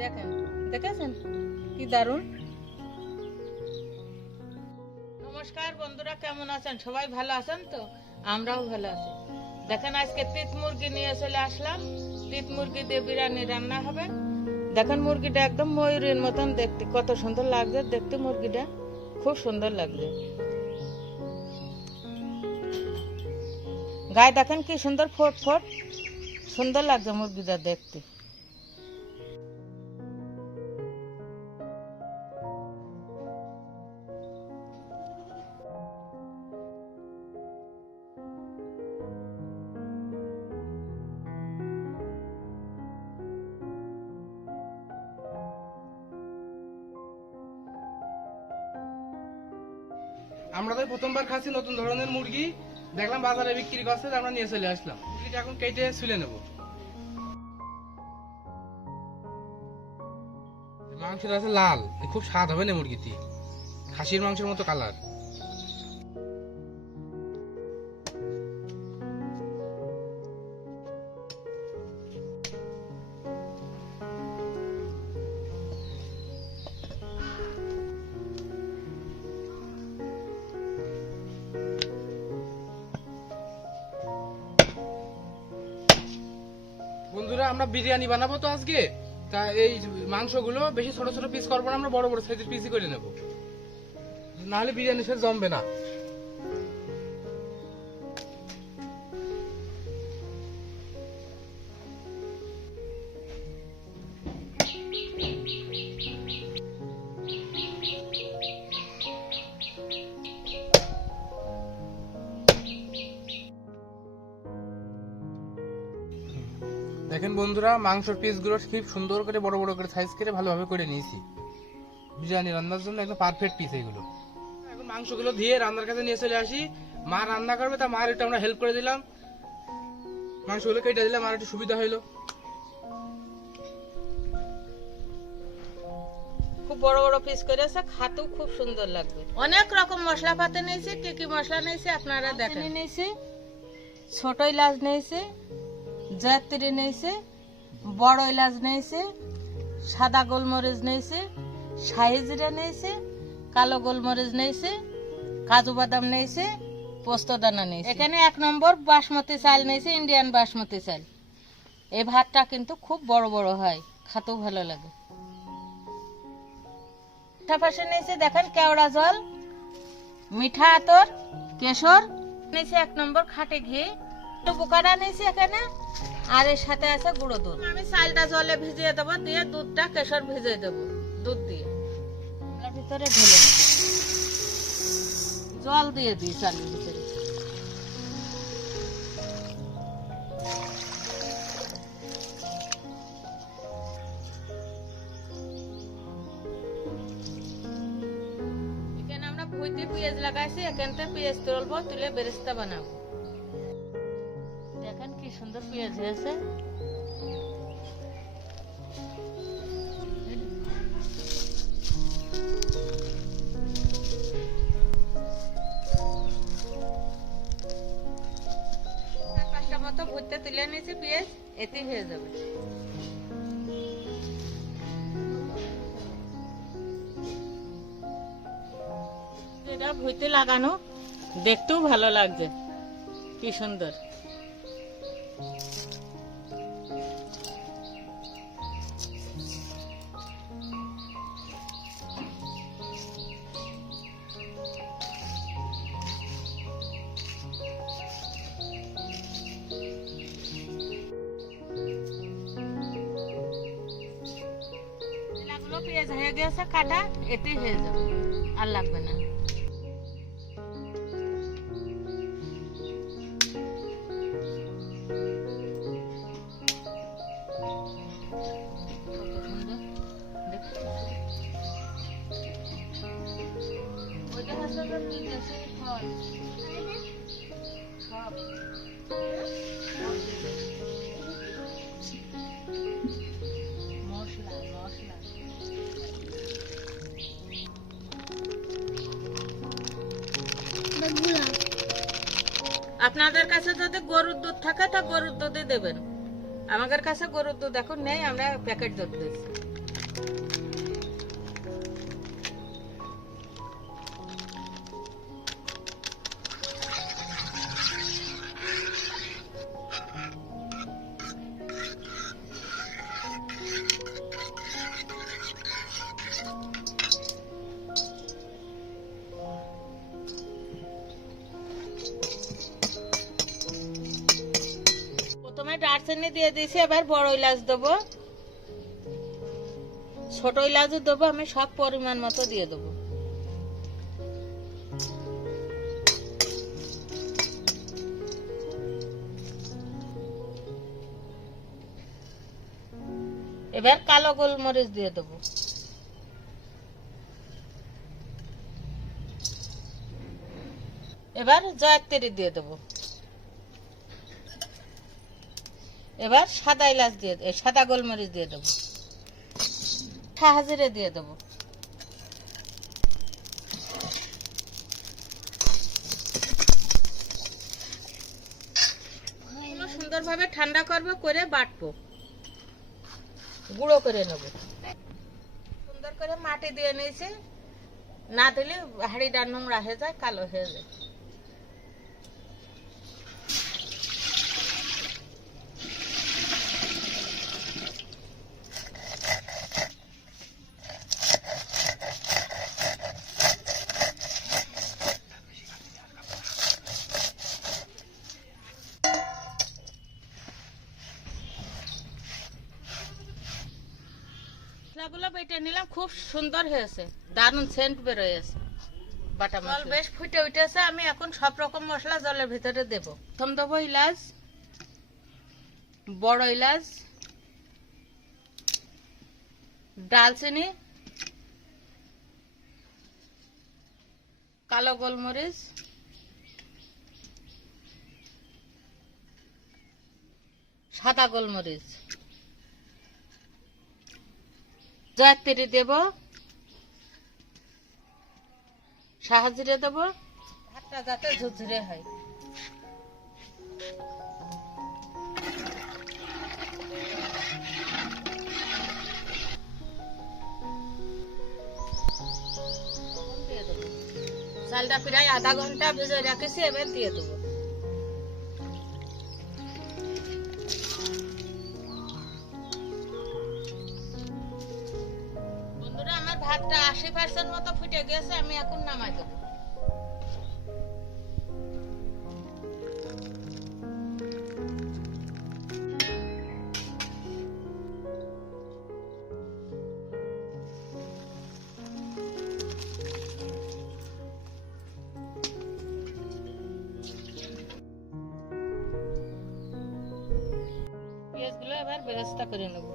দেখেন, দেখেছেন কি দারুণ। নমস্কার বন্ধুরা, কেমন আছেন? সবাই ভালো আছেন তো? আমরাও ভালো আছি। দেখেন আজকে তিত মুরগি নিয়ে চলে আসলাম। তিত মুরগি দিয়ে বিরিয়ানি রান্না হবে। দেখেন মুরগিটা একদম ময়ূরের মতন দেখতে, কত সুন্দর লাগছে দেখতে। মুরগিটা খুব সুন্দর লাগছে। গায়ে দেখেন কি সুন্দর ফোট ফোট, সুন্দর লাগছে মুরগিটা দেখতে। আমরা তো প্রথমবার খাচ্ছি নতুন ধরনের মুরগি, দেখলাম বাজারে বিক্রি করছে, আমরা নিয়ে চলে আসলাম। মুরগিটা এখন কেটে ছুলে নেব। মাংসটা আছে লাল, খুব স্বাদ হবে না মুরগিটি, খাসির মাংসের মতো কালার। বন্ধুরা, আমরা বিরিয়ানি বানাবো তো আজকে, তা এই মাংসগুলো বেশি ছোট ছোট পিস করবো না, আমরা বড় বড় সাইজের পিসই করে নেবো, নাহলে বিরিয়ানির সাথে জমবে না। দেখেন বন্ধুরা, মাংসের পিসগুলো খুব সুন্দর করে বড় বড় করে সাইজ করে ভালোভাবে করে নিয়েছি। বিরিয়ানি রান্নার জন্য একদম পারফেক্ট পিস এগুলো। এখন মাংসগুলো ধুয়ে রান্নার কাছে নিয়ে চলে আসি। মা রান্না করবে, তা মার একটু আমরা হেল্প করে দিলাম, মাংসগুলো কেটে দিলাম, আর একটু সুবিধা হইলো। খুব বড় বড় পিস করেছে, খাতেও খুব সুন্দর লাগবে। অনেক রকম মশলাপাতি নিয়েছে। কি কি মশলা নিয়েছে আপনারা দেখেন। নিয়েছে ছোট এলাচ, নিয়েছে জয়ত্রী, নিয়েছে বড় এলাচ, নিয়েছে সাদা গোলমরিচ, নিয়েছে শাহি জিরা, নিয়েছে কালো গোলমরিচ, নিয়েছে কাজু বাদাম, নিয়েছে পোস্তদানা, নিয়েছে। এখানে 1 নম্বর বাসমতি চাল নিয়েছে, ইন্ডিয়ান বাসমতি চাল। এই ভাতটা কিন্তু খুব বড় বড় হয়, খাতেও ভালো লাগে। পাশে নিয়েছে দেখেন কেওড়া জল, মিঠা আতর, কেশর নিয়েছে, 1 নম্বর খাঁটি ঘি, বোকারা নিয়েছি এখানে, আর এর সাথে আছে গুঁড়ো দুধ। আমি চালটা জলে ভিজিয়ে দেবো, দিয়ে দুধটা কেশর ভিজিয়ে দেবো, দুধ দিয়ে ভিতরে ঢেলে জল দিয়ে দিই চালের ভিতরে। এখানে আমরা ভুইতে পেঁয়াজ লাগাইছি, এখানতে পেঁয়াজ তুলবো, তুলে বেরেস্তা বানাবো। দেখেন কি সুন্দর পেঁয়াজ হয়েছে। মতো ভুট্টা তুলে নিয়েছি, পেঁয়াজ এতেই হয়ে যাবে। এটা ভুইতে লাগানো, দেখতেও ভালো লাগছে, কি সুন্দর। এতগুলো পেঁয়াজ হয়ে গেছে কাটা, এতেই হয়ে যাবে, আর লাগবে না। আপনাদের কাছে যদি গরুর দুধ থাকে তা গরুর দুধই দেবেন। আমাদের কাছে গরুর দুধ এখন নেই, আমরা প্যাকেট দুধ দিচ্ছি। প্রথমে দারচিনি দিয়ে দিয়েছি, এবার বড় এলাচ দেবো, ছোট এলাচও দেবো, আমি সব পরিমাণ মতো দিয়ে দেবো। এবার কালো গোলমরিচ দিয়ে দেবো। এবার জয়ত্রী দিয়ে দেবো। এবার সাদা এলাচ দিয়ে, সাদা গোলমরিচ দিয়ে দেবো, সাহাজিরে দিয়ে দেবো। সুন্দরভাবে ঠান্ডা করবো, করে বাটবো, গুঁড়ো করে নেবো। সুন্দর করে মাটি দিয়ে নিয়েছি, না দিলে হাঁড়িটা নোংরা হয়ে যায়, কালো হয়ে যায়। মশলাগুলো বেটে নিলাম, খুব সুন্দর হয়েছে, দারুণ সেন্ট বেরোয়েছে। বাটা জল বেশ ফুটে উঠেছে, আমি এখন সব রকম মশলা জলের ভিতরে দেব। প্রথম দেবো এলাচ, বড় এলাচ, ডালচিনি, কালো গোলমরিচ, সাদা গোলমরিচ, জয়ত্রী দেব, সাহাজিরে দেব, ভাতটা যাতে ঝুরঝুরে হয়। চালটা প্রায় আধা ঘন্টা ভিজে রাখেছি, এবার দিয়ে দেবো। বন্ধুরা, আমার ভাতটা 80% মতো ফুটে গেছে, আমি এখন নামাই দেবো। পেঁয়াজগুলো এবার বেরেস্তা করে নেব।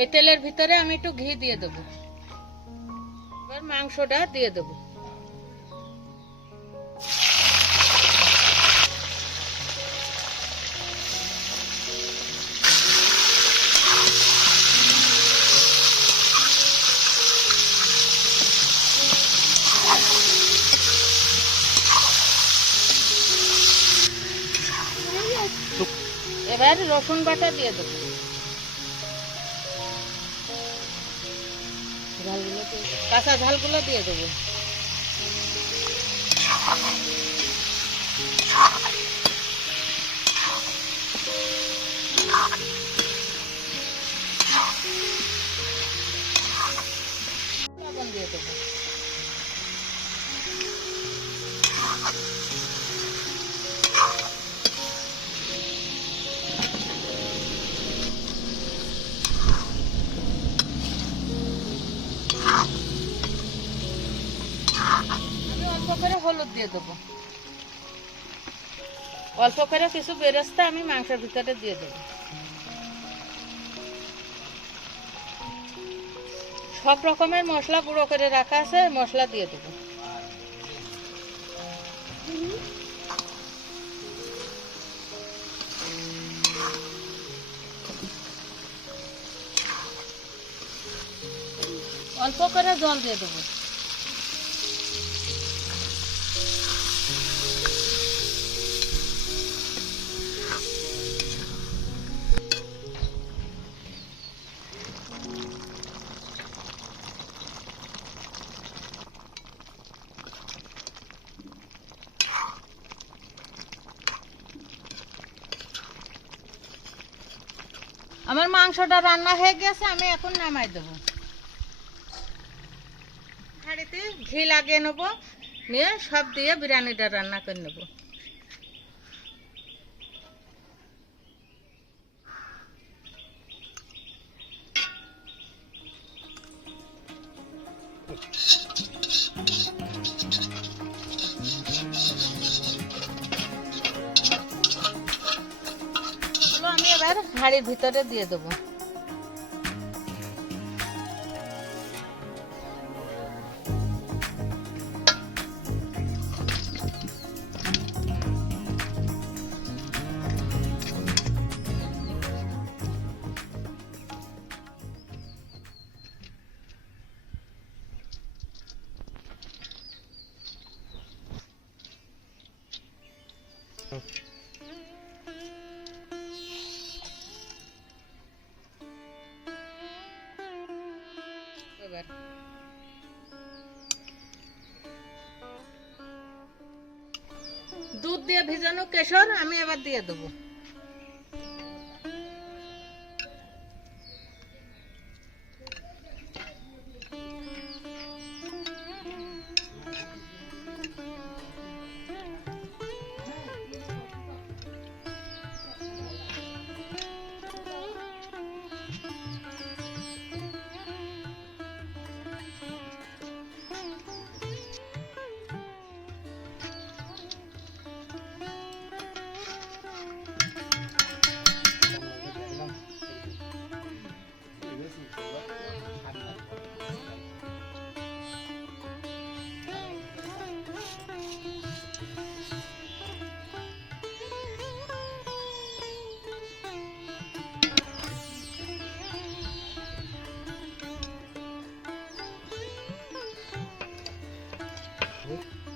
এই তেলের ভিতরে আমি একটু ঘি দিয়ে দেবো। এবার মাংসটা দিয়ে দেবো। এবার রসুন বাটা দিয়ে দেবো। কাঁচা ঝালগুলো দিয়ে দেবো। লবণ দিয়ে দেবো। আমি অল্প করে হলুদ দিয়ে দেবো। অল্প করে কিছু বেরেস্তা আমি মাংসের ভিতরে দিয়ে দেবো। সব রকমের মশলা গুঁড়ো করে রাখা আছে, মশলা দিয়ে দেবো। অল্প করে জল দিয়ে দেবো। আমার মাংসটা রান্না হয়ে গেছে, আমি এখন নামাই দেবো। হাঁড়িতে ঘি লাগিয়ে নেবো, নিয়ে সব দিয়ে বিরিয়ানিটা রান্না করে নেবো। আমি এবার হাঁড়ির ভিতরে দিয়ে দেবো। এবার দুধ দিয়ে ভিজানো কেশর আমি এবার দিয়ে দেবো।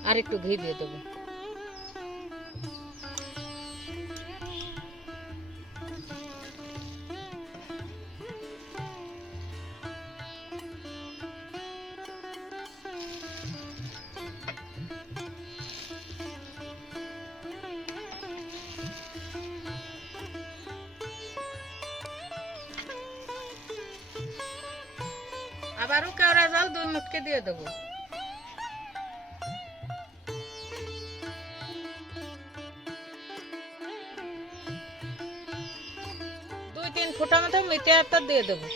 আর একটু ঘি দিয়ে দেবো। আবারও কেওড়া জল 2 মুটকে দিয়ে দেবো। ফুটা মতো মিঠে আটা দিয়ে দেবো।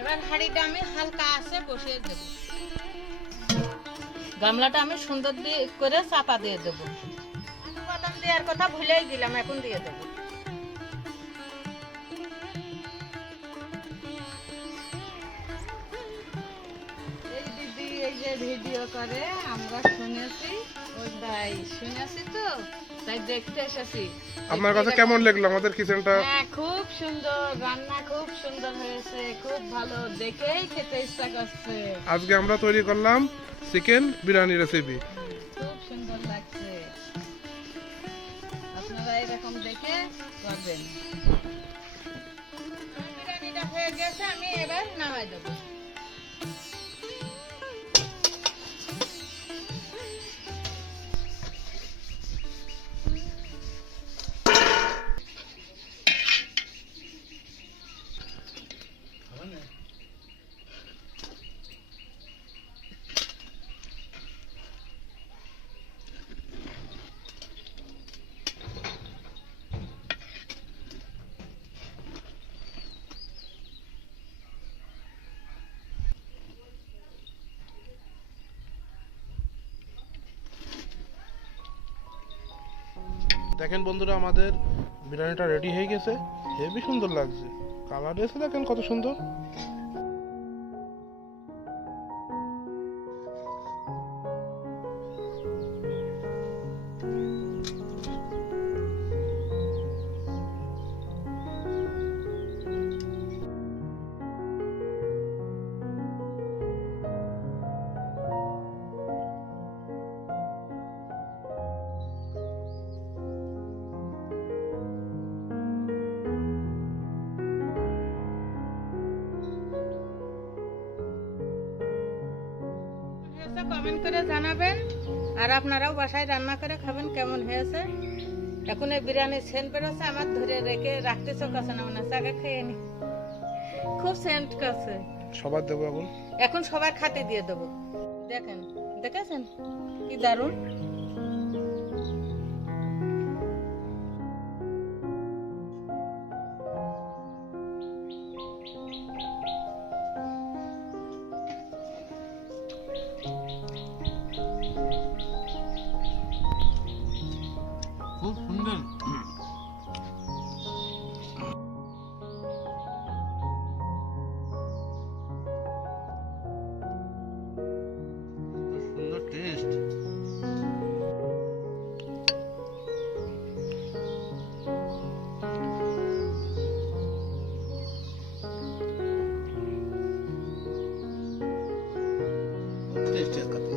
এবার হাঁড়িটা আমি হালকা আঁচে বসিয়ে দেব। গামলাটা আমি সুন্দর দিয়ে করে চাপা দিয়ে দেবো। বাদাম দেওয়ার কথা ভুলেই গেলাম, এখন দিয়ে দেবো। ভিডিও করে আমরা শুনেছি, ওই ভাই শুনেছি তো তাই দেখতে এসেছি। আপনার কাছে কেমন লাগলো আমাদের কিচেনটা? হ্যাঁ, খুব সুন্দর রান্না, খুব সুন্দর হয়েছে, খুব ভালো, দেখেই খেতে ইচ্ছা করছে। আজকে আমরা তৈরি করলাম চিকেন বিরিয়ানি রেসিপি। খুব সুন্দর লাগছে, আপনারা এরকম দেখে করবেন। বিরিয়ানিটা হয়ে গেছে, আমি এবার নামাই দেবো। দেখেন বন্ধুরা, আমাদের বিরিয়ানিটা রেডি হয়ে গেছে। হেভি সুন্দর লাগছে, কালার এসে দেখেন কত সুন্দর। কমেন্ট করে জানাবেন, আর আপনারাও বাসায় রান্না করে খাবেন কেমন হয়েছে। এখন এই বিরিয়ানির সেন্ট বেরোচ্ছে, আমার ধরে রেখে রাখতে চোখ আছে না, মনে হচ্ছে আগে খেয়ে নি। খুব সেন্ট কাছে, সবার দেবো এখন। এখন সবার খাতে দিয়ে দেবো। দেখেন, দেখেছেন কি দারুণ। খুব সুন্দর। সুন্দর টেস্ট। টেস্টের কথা।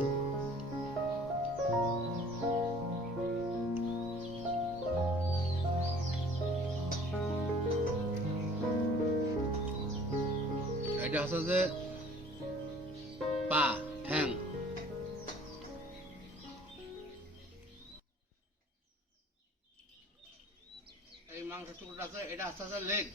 এটা হচ্ছে যে পা ঠ্যাং। এই মাংস টুকরোটা আছে, এটা হচ্ছে লেগ।